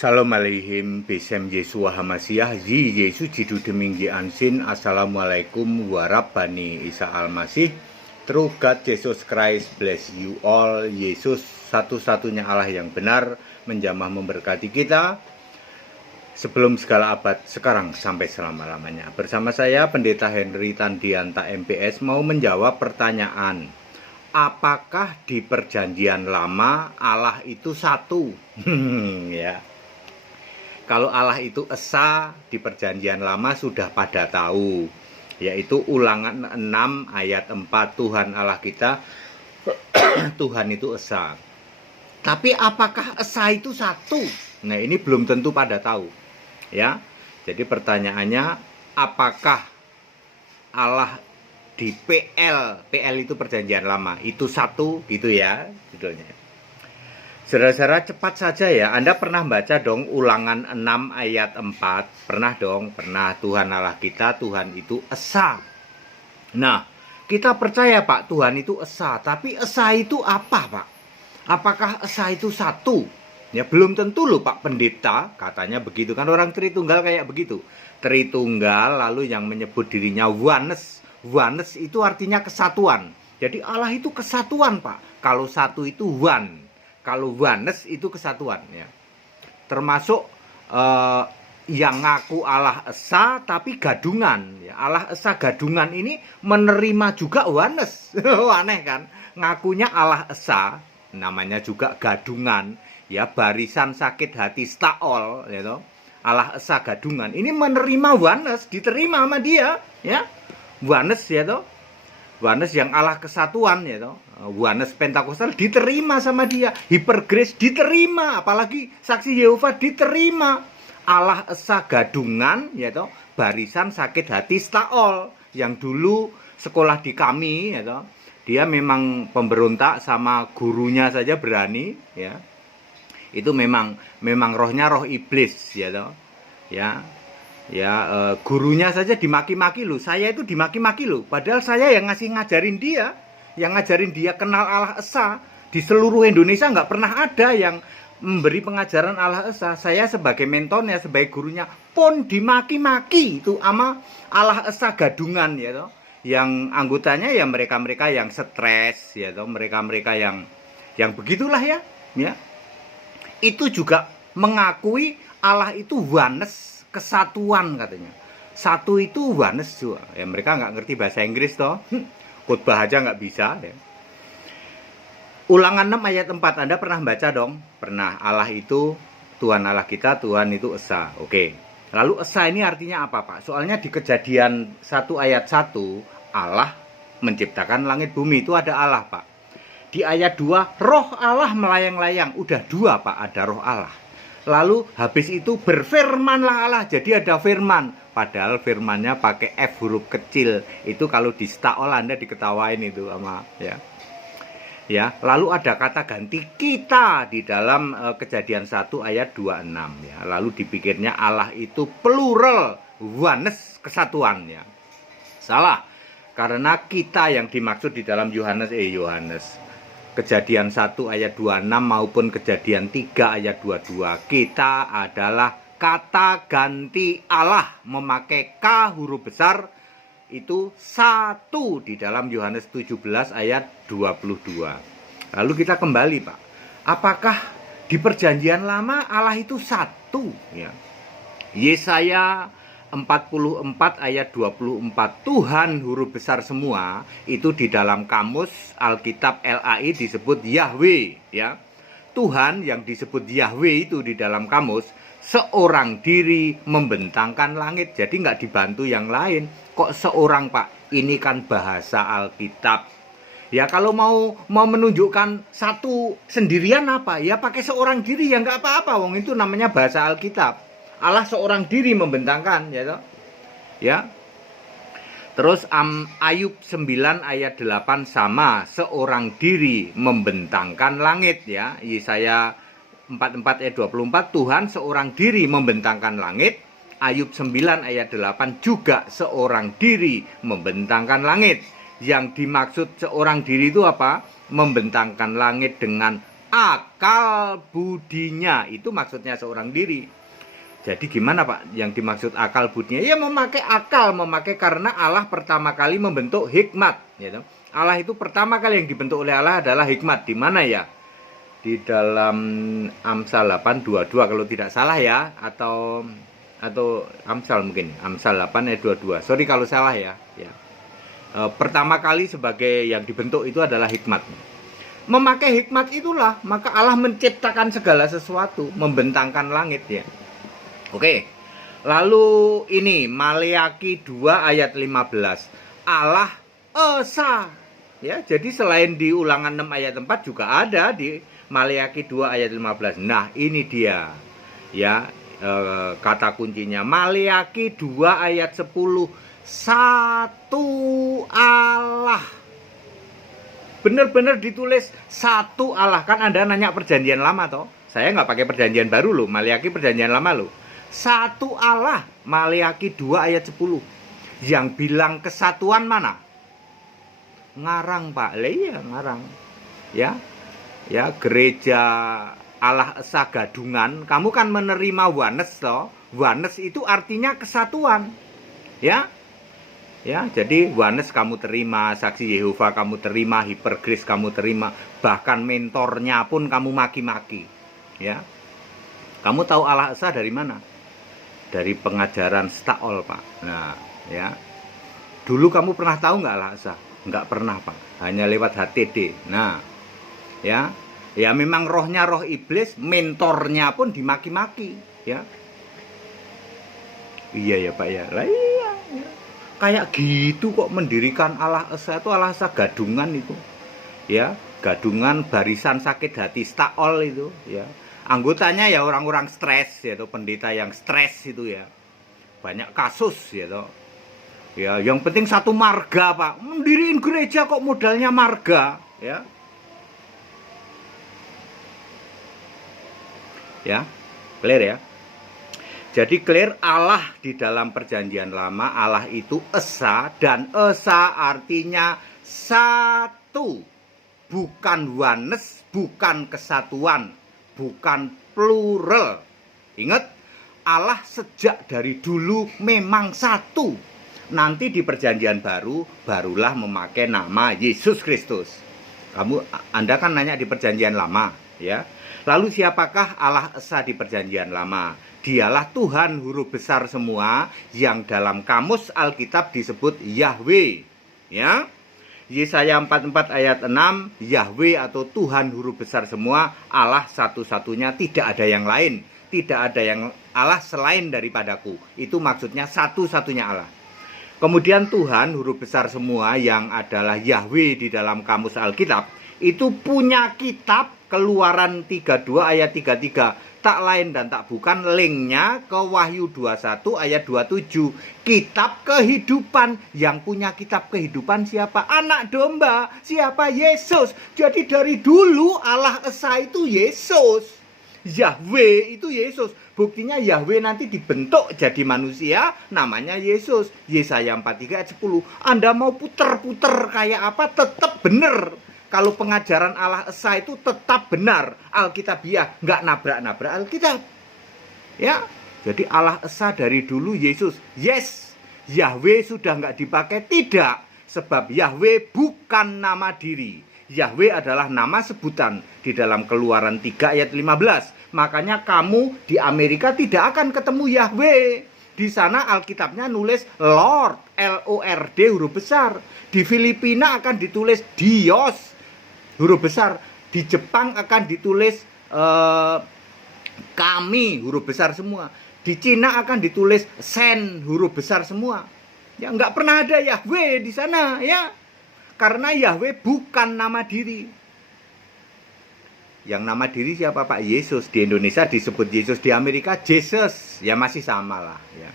Salam alaihim besem Yesua Hamasiah Yi Yesus jidu deminggi ansin. Assalamualaikum warabani Isa Almasih. True God Jesus Christ bless you all. Yesus satu-satunya Allah yang benar menjamah memberkati kita sebelum segala abad, sekarang sampai selama-lamanya. Bersama saya Pendeta Henry Tandianta MPS mau menjawab pertanyaan, apakah di perjanjian lama Allah itu satu? Ya. Kalau Allah itu esa, di perjanjian lama sudah pada tahu, yaitu Ulangan 6 ayat 4, Tuhan Allah kita Tuhan itu esa. Tapi apakah esa itu satu? Nah, ini belum tentu pada tahu. Ya. Jadi pertanyaannya, apakah Allah di PL itu perjanjian lama itu satu gitu ya judulnya. Saudara-saudara, cepat saja ya. Anda pernah baca dong Ulangan 6 ayat 4? Pernah dong? Pernah. Tuhan Allah kita, Tuhan itu esa. Nah, kita percaya Pak, Tuhan itu esa. Tapi esa itu apa Pak? Apakah esa itu satu? Ya belum tentu loh Pak Pendeta. Katanya begitu kan, orang Tritunggal kayak begitu. Tritunggal lalu yang menyebut dirinya oneness. Oneness itu artinya kesatuan. Jadi Allah itu kesatuan Pak. Kalau satu itu one. Kalau oneness itu kesatuan ya. Termasuk yang ngaku Allah esa tapi gadungan ya. Allah esa gadungan ini menerima juga oneness. Aneh kan? Ngakunya Allah esa, namanya juga gadungan ya, barisan sakit hati staol ya toh. Allah esa gadungan ini menerima oneness, diterima sama dia ya. Oneness ya toh. Oneness yang Allah kesatuan ya toh. Oneness Pentakosta diterima sama dia, Hypergrace diterima, apalagi Saksi Yehova diterima. Allah esa gadungan ya toh, barisan sakit hati staol yang dulu sekolah di kami ya toh. Dia memang pemberontak sama gurunya saja berani ya. Itu memang rohnya roh iblis ya toh. Ya. Gurunya saja dimaki-maki loh. Saya itu dimaki-maki loh. Padahal saya yang ngajarin dia. Yang ngajarin dia kenal Allah esa. Di seluruh Indonesia nggak pernah ada yang memberi pengajaran Allah esa. Saya sebagai mentornya, sebagai gurunya pun dimaki-maki itu sama Allah esa gadungan ya toh. Yang anggotanya ya mereka-mereka yang stres ya toh, mereka-mereka yang begitulah ya. Itu juga mengakui Allah itu oneness, kesatuan katanya. Satu itu oneness juga. Ya mereka nggak ngerti bahasa Inggris toh. Khotbah aja nggak bisa ya. Ulangan 6 ayat 4 Anda pernah baca dong? Pernah. Allah itu Tuhan Allah kita, Tuhan itu esa. Oke. Lalu esa ini artinya apa Pak? Soalnya di Kejadian 1 ayat 1 Allah menciptakan langit bumi, itu ada Allah Pak. Di ayat 2 roh Allah melayang-layang, udah 2 Pak, ada roh Allah. Lalu habis itu berfirmanlah Allah, jadi ada firman. Padahal firmannya pakai F huruf kecil. Itu kalau di staol Anda diketawain itu sama ya. Ya, lalu ada kata ganti kita di dalam Kejadian 1 ayat 26 ya. Lalu dipikirnya Allah itu plural, oneness, kesatuan ya. Salah. Karena kita yang dimaksud di dalam Yohanes Kejadian 1 ayat 26 maupun Kejadian 3 ayat 22, kita adalah kata ganti Allah, memakai K huruf besar, itu satu di dalam Yohanes 17 ayat 22. Lalu kita kembali Pak, apakah di perjanjian lama Allah itu satu ya? Yesaya 44 ayat 24, Tuhan huruf besar semua, itu di dalam kamus Alkitab LAI disebut Yahweh ya. Tuhan yang disebut Yahweh itu di dalam kamus seorang diri membentangkan langit. Jadi nggak dibantu yang lain. Kok seorang Pak? Ini kan bahasa Alkitab. Ya kalau mau menunjukkan satu sendirian apa? Ya pakai seorang diri ya nggak apa-apa. Wong itu namanya bahasa Alkitab. Allah seorang diri membentangkan ya toh. Ya. Terus Ayub 9 ayat 8 sama, seorang diri membentangkan langit ya. Yesaya 44 ayat 24, Tuhan seorang diri membentangkan langit. Ayub 9 ayat 8 juga seorang diri membentangkan langit. Yang dimaksud seorang diri itu apa? Membentangkan langit dengan akal budinya. Itu maksudnya seorang diri. Jadi gimana Pak yang dimaksud akal budinya? Ya memakai akal, memakai karena Allah pertama kali membentuk hikmat. Gitu. Allah itu pertama kali yang dibentuk oleh Allah adalah hikmat. Di mana ya? Di dalam Amsal 8:22 kalau tidak salah ya, atau Amsal mungkin. Amsal 8 ayat 22. Sorry kalau salah ya. Pertama kali sebagai yang dibentuk itu adalah hikmat. Memakai hikmat itulah maka Allah menciptakan segala sesuatu, membentangkan langit ya. Oke. Lalu ini Maleakhi 2 ayat 15. Allah Esa. Ya, jadi selain di Ulangan 6 ayat 4 juga ada di Maleakhi 2 ayat 15. Nah, ini dia. Ya, kata kuncinya Maleakhi 2 ayat 10. Satu Allah. Benar-benar ditulis satu Allah. Kan Anda nanya perjanjian lama toh. Saya nggak pakai perjanjian baru loh. Maleakhi perjanjian lama loh. Satu Allah. Maleakhi 2 ayat 10. Yang bilang kesatuan mana? Ngarang Pak. Iya ngarang. Ya gereja Allah Esa Gadungan. Kamu kan menerima Oneness toh. Oneness itu artinya kesatuan. Ya, jadi Oneness kamu terima, Saksi Yehova kamu terima, Hypergrace kamu terima, bahkan mentornya pun kamu maki-maki. Ya, kamu tahu Allah Esa dari mana? Dari pengajaran Staol Pak. Nah, ya, dulu kamu pernah tahu nggak Allah Esa? Nggak pernah Pak, hanya lewat HTD. Nah, ya memang rohnya roh iblis, mentornya pun dimaki-maki. Ya, iya ya Pak ya. Lah iya. Kayak gitu kok mendirikan Allah Esa itu, Allah Esa Gadungan itu. Ya, Gadungan Barisan Sakit Hati Staol itu, ya. Anggotanya ya orang-orang stres ya, pendeta yang stres itu ya. Banyak kasus ya toh. Ya, yang penting satu marga, Pak. Mendiriin gereja kok modalnya marga, ya. Ya, clear ya. Jadi clear, Allah di dalam perjanjian lama, Allah itu Esa, dan Esa artinya satu. Bukan oneness, bukan kesatuan, bukan plural. Ingat, Allah sejak dari dulu memang satu. Nanti di perjanjian baru, barulah memakai nama Yesus Kristus. Anda kan nanya di perjanjian lama, ya. Lalu siapakah Allah Esa di perjanjian lama? Dialah Tuhan huruf besar semua yang dalam kamus Alkitab disebut Yahweh. Ya. Yesaya 44 ayat 6, Yahweh atau Tuhan huruf besar semua, Allah satu-satunya, tidak ada yang lain. Tidak ada yang Allah selain daripadaku. Itu maksudnya satu-satunya Allah. Kemudian Tuhan huruf besar semua yang adalah Yahweh di dalam kamus Alkitab, itu punya kitab Keluaran 32 ayat 33. Tak lain dan tak bukan, linknya ke Wahyu 21 ayat 27. Kitab kehidupan. Yang punya kitab kehidupan siapa? Anak domba. Siapa? Yesus. Jadi dari dulu Allah Esa itu Yesus. Yahweh itu Yesus. Buktinya Yahweh nanti dibentuk jadi manusia, namanya Yesus. Yesaya 43 ayat 10. Anda mau puter-puter kayak apa, tetap benar. Kalau pengajaran Allah Esa itu tetap benar, Alkitabiah, nggak nabrak-nabrak Alkitab. Ya, jadi Allah Esa dari dulu Yesus. Yes, Yahweh sudah nggak dipakai, tidak. Sebab Yahweh bukan nama diri. Yahweh adalah nama sebutan di dalam Keluaran 3 ayat 15. Makanya kamu di Amerika tidak akan ketemu Yahweh. Di sana Alkitabnya nulis Lord, L-O-R-D huruf besar. Di Filipina akan ditulis Dios, huruf besar. Di Jepang akan ditulis kami, huruf besar semua. Di Cina akan ditulis Sen, huruf besar semua. Ya, nggak pernah ada Yahweh di sana, ya. Karena Yahweh bukan nama diri. Yang nama diri siapa Pak? Yesus. Di Indonesia disebut Yesus, di Amerika Jesus. Ya masih sama lah, ya.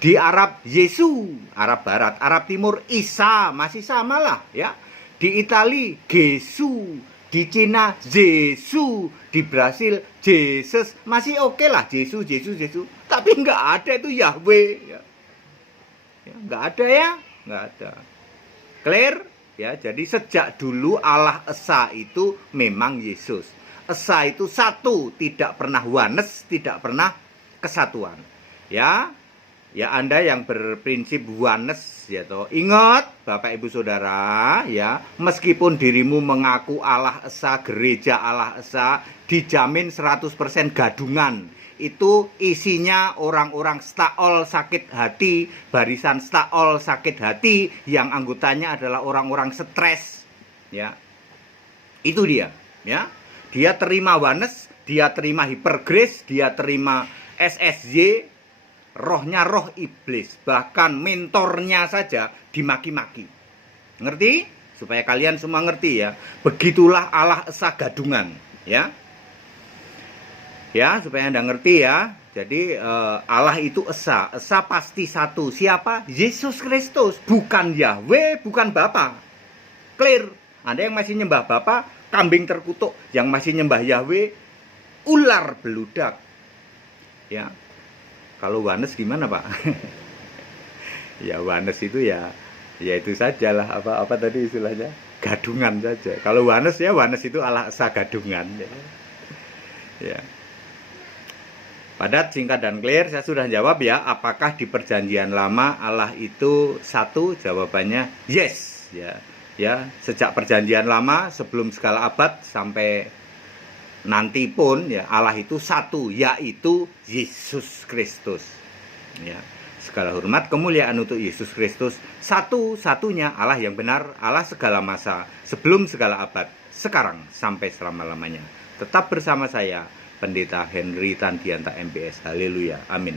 Di Arab Yesu, Arab Barat, Arab Timur Isa, masih sama lah, ya. Di Itali Gesu, di Cina Yesu, di Brasil Jesus, masih oke lah, Yesus. Tapi nggak ada itu Yahweh, ya. Nggak ada ya, nggak ada. Clear? Ya, jadi sejak dulu Allah Esa itu memang Yesus. Esa itu satu, tidak pernah oneness, tidak pernah kesatuan. Ya, ya Anda yang berprinsip oneness ya toh. Ingat Bapak Ibu Saudara ya, meskipun dirimu mengaku Allah Esa, gereja Allah Esa, dijamin 100% gadungan. Itu isinya orang-orang staol sakit hati, barisan staol sakit hati yang anggotanya adalah orang-orang stres ya. Itu dia ya. Dia terima oneness, dia terima hypergrace, dia terima SSY, rohnya roh iblis, bahkan mentornya saja dimaki-maki. Ngerti? Supaya kalian semua ngerti ya. Begitulah Allah Esa gadungan ya. Ya, supaya Anda ngerti ya. Jadi Allah itu Esa. Esa pasti satu. Siapa? Yesus Kristus. Bukan Yahweh, bukan Bapa. Clear. Anda yang masih nyembah Bapa, kambing terkutuk. Yang masih nyembah Yahweh, ular beludak. Ya. Kalau oneness gimana, Pak? Ya oneness itu ya itu sajalah apa tadi istilahnya? Gadungan saja. Kalau oneness ya oneness itu Allah Esa gadungan ya. Ya. Padat, singkat, dan clear. Saya sudah jawab ya. Apakah di perjanjian lama Allah itu satu? Jawabannya yes. Ya, sejak perjanjian lama sebelum segala abad sampai nanti pun ya Allah itu satu, yaitu Yesus Kristus. Ya, segala hormat kemuliaan untuk Yesus Kristus, satu-satunya Allah yang benar, Allah segala masa, sebelum segala abad, sekarang sampai selama-lamanya. Tetap bersama saya, Pendeta Henry Tandianta MPS. Haleluya. Amin.